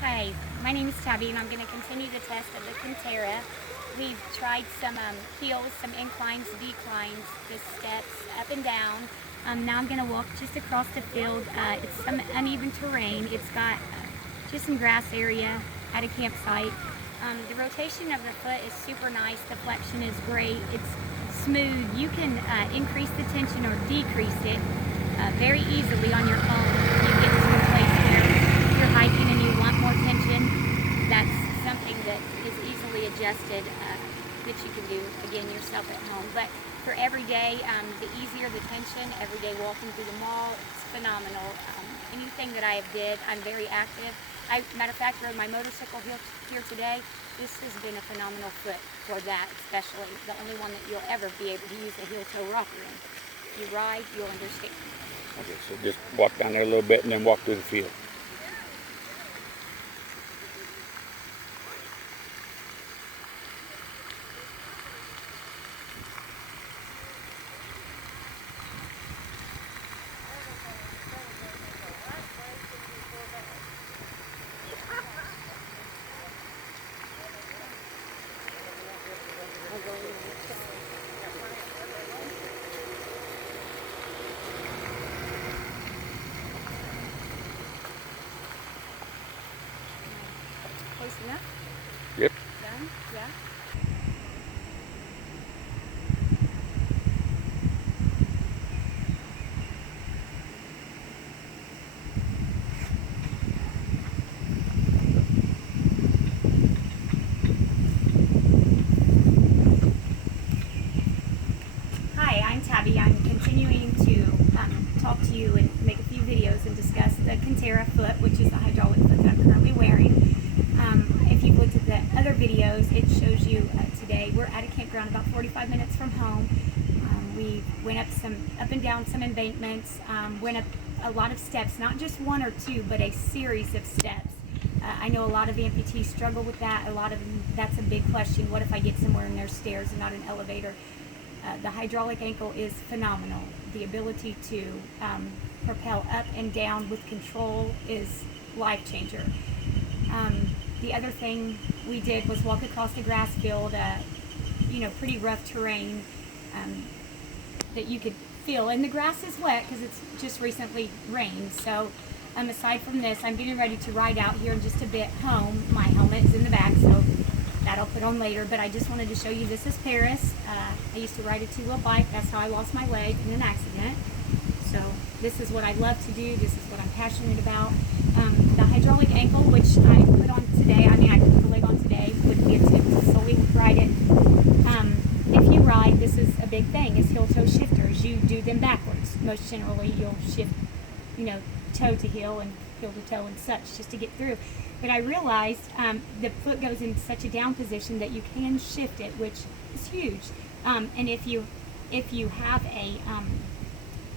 Hi, my name is Tabby, and I'm going to continue the test of the Kinterra. We've tried some hills, some inclines, declines, just steps up and down. Now I'm going to walk just across the field. It's some uneven terrain. It's got just some grass area at a campsite. The rotation of the foot is super nice. The flexion is great. It's smooth. You can increase the tension or decrease it very easily on your own. You get to a place where you're hiking and you want more tension. That's something that is easily adjusted that you can do, again, yourself at home. But for every day, the easier the tension, every day walking through the mall, it's phenomenal. Anything that I have did, I'm very active. Matter of fact, rode my motorcycle here today. This has been a phenomenal foot for that, especially. The only one that you'll ever be able to use a heel-toe rocker in. If you ride, you'll understand. Okay, so just walk down there a little bit and then walk through the field. Close enough? Yep. Done? Yeah? Hi, I'm Tabby. I'm continuing to talk to you and make a few videos and discuss the Kinterra foot, which is the hydraulic foot that I'm currently wearing. If you've looked at the other videos, it shows you today we're at a campground about 45 minutes from home. We went up and down some embankments, went up a lot of steps, not just one or two, but a series of steps. I know a lot of amputees struggle with that. A lot of them, that's a big question. What if I get somewhere and there's stairs and not an elevator? The hydraulic ankle is phenomenal. The ability to propel up and down with control is life changer. The other thing we did was walk across the grass field, pretty rough terrain that you could feel. And the grass is wet because it's just recently rained. So aside from this, I'm getting ready to ride out here in just a bit home. My helmet is in the back, so that I'll put on later. But I just wanted to show you, this is Paris. I used to ride a two-wheel bike. That's how I lost my leg in an accident. So this is what I love to do. This is what I'm passionate about. The hydraulic ankle, which I put on today, I put the leg on today, would be a tip to solely ride it. If you ride, this is a big thing, is heel-toe shifters. You do them backwards. Most generally, you'll shift, toe to heel and heel to toe and such, just to get through. But I realized the foot goes in such a down position that you can shift it, which is huge. And if you have a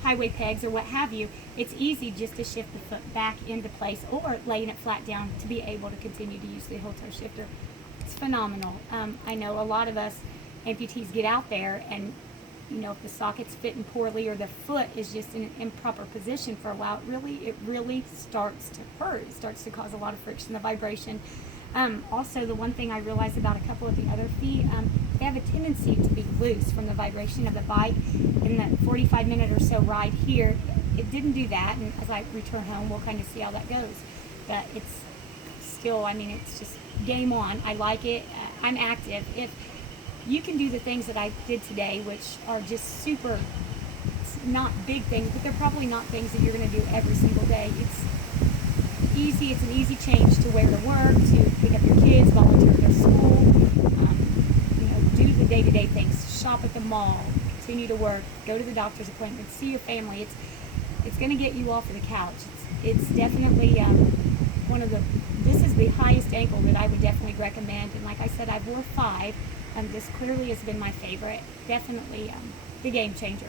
highway pegs or what have you, it's easy just to shift the foot back into place or laying it flat down to be able to continue to use the heel-toe shifter. It's phenomenal. I know a lot of us amputees get out there and if the socket's fitting poorly or the foot is just in an improper position for a while, it really starts to hurt. It starts to cause a lot of friction, the vibration. Also, the one thing I realized about a couple of the other feet, they have a tendency to be loose from the vibration of the bike. In the 45-minute or so ride here, it didn't do that, and as I return home, we'll kind of see how that goes. But it's still, it's just game on. I like it. I'm active. If you can do the things that I did today, which are just super, not big things, but they're probably not things that you're going to do every single day. It's easy. It's an easy change to wear to work, to pick up your kids, volunteer at their school, do the day-to-day things, shop at the mall, continue to work, go to the doctor's appointment, see your family. It's going to get you off of the couch. It's definitely this is the highest ankle that I would definitely recommend. And like I said, I've wore 5, and this clearly has been my favorite. Definitely the game changer.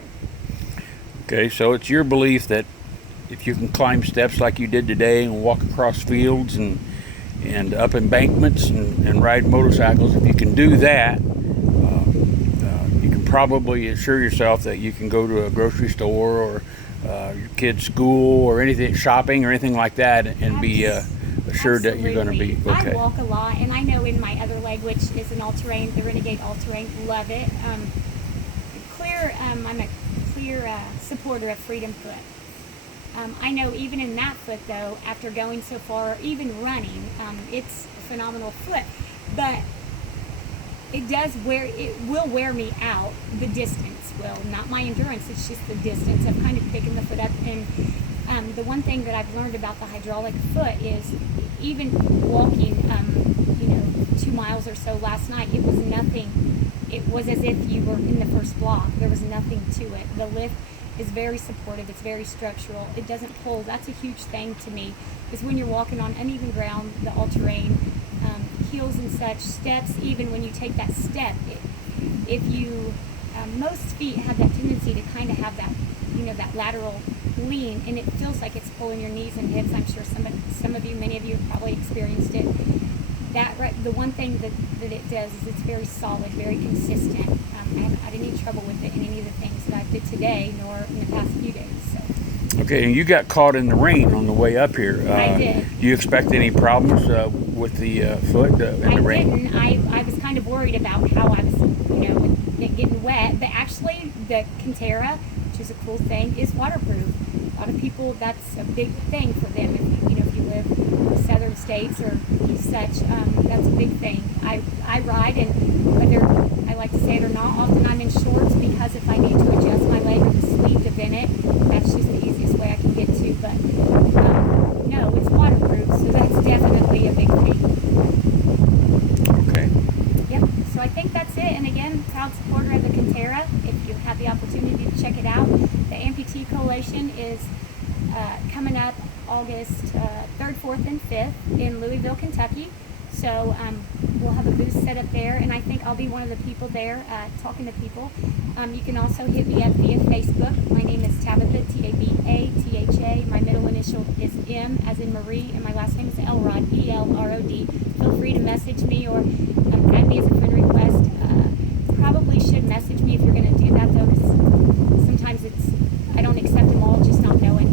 Okay, so it's your belief that if you can climb steps like you did today and walk across fields and up embankments and ride motorcycles, if you can do that, you can probably assure yourself that you can go to a grocery store or your kid's school or anything, shopping or anything like that, and be assured that you're going to be Absolutely. okay. I walk a lot, and I know in my other leg, which is an all-terrain, the Renegade all-terrain, love it. I'm a clear supporter of Freedom Foot. I know even in that foot, though, after going so far, even running, it's a phenomenal foot. But it will wear me out. The distance will, not my endurance. It's just the distance of kind of picking the foot up. And the one thing that I've learned about the hydraulic foot is even walking, 2 miles or so last night, it was nothing. It was as if you were in the first block. There was nothing to it. The lift is very supportive. It's very structural. It doesn't pull. That's a huge thing to me, is when you're walking on uneven ground, the all-terrain, heels and such, steps, even when you take that step, if you, most feet have that tendency to kind of have that, that lateral lean, and it feels like it's pulling your knees and hips. I'm sure some of you, many of you have probably experienced it. The one thing that it does is it's very solid, very consistent. I haven't had any trouble with it in any of the things that I did today, nor in the past few days. So. Okay, and you got caught in the rain on the way up here. I did. Do you expect any problems with the foot in the rain? I was kind of worried about how I was, with it getting wet. But actually, the Kinterra, which is a cool thing, is waterproof. A lot of people, that's a big thing for them. If you live in the southern states or such, that's a big thing. I ride, and whether I like to say it or not, often I'm in shorts, because if I need to adjust my leg or the sleeve to bend it, that's just the easiest way I can get to. But no, it's waterproof, so that's definitely a big thing. Okay. Yep. So I think that's it. And again, proud supporter of the Kinterra. If you have the opportunity to check it out, the Amputee Coalition is coming up August 3rd, 4th, and 5th in Louisville, Kentucky. So we'll have a booth set up there, and I think I'll be one of the people there talking to people. You can also hit me up via Facebook. My name is Tabitha, Tabatha. My middle initial is M, as in Marie, and my last name is Elrod, Elrod. Feel free to message me or add me as a friend request. Probably should message me if you're going to do that, though, because sometimes I don't accept them all, just not knowing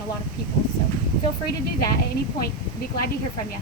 a lot of people. So feel free to do that at any point. I'd be glad to hear from you.